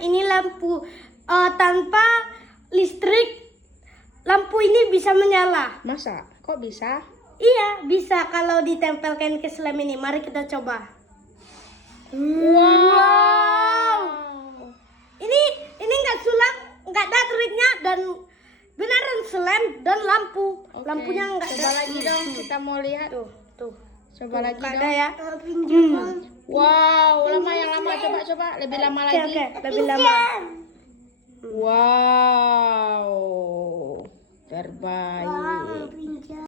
ini lampu tanpa listrik. Lampu ini bisa menyala. Masa? Kok bisa? Iya, bisa kalau ditempelkan ke lem ini. Mari kita coba. Wow. Ini nggak sulap, nggak ada triknya dan beneran selem dan lampu. Oke. Lampunya nggak ada. Coba lagi dong, kita mau lihat. Tuh. Coba lagi Nggak dong. ada ya. Wow, yang lama. Coba. Lebih lama lagi. Oke, lebih lama. Wow. Terbaik.